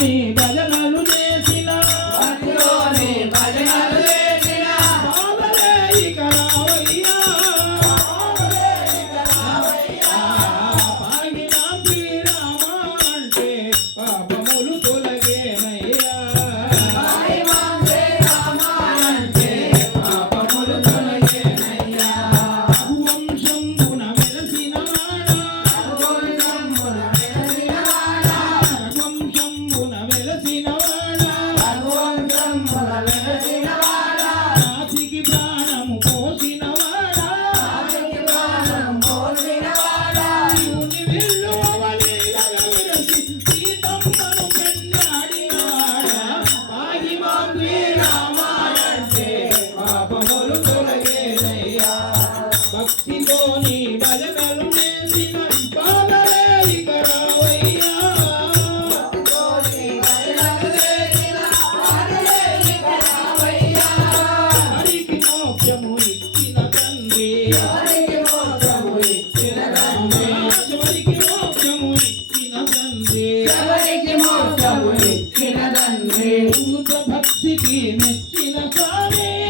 李白 భక్తితోని భజనలు చేసిన పాదలేక రావయ్యా. హరికి మోక్షము ఇచ్చిన తండ్రి. ఎవరికి మోక్షము ఇచ్చిన తండ్రి. ఎవరికి మోక్షము ఇచ్చిన తండ్రి. భక్తికి మెచ్చిన స్వామి.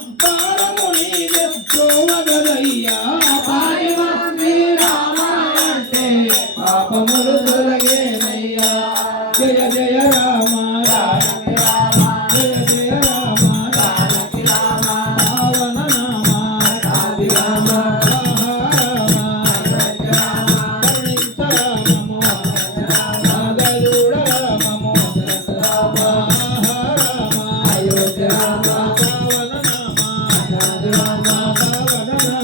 అపారముని చెప్పువగలయ్యా అపాయమే రామాయంటే పాపములు తొలగేనయ్యా. జయ జయ రామా. バイバイバイ!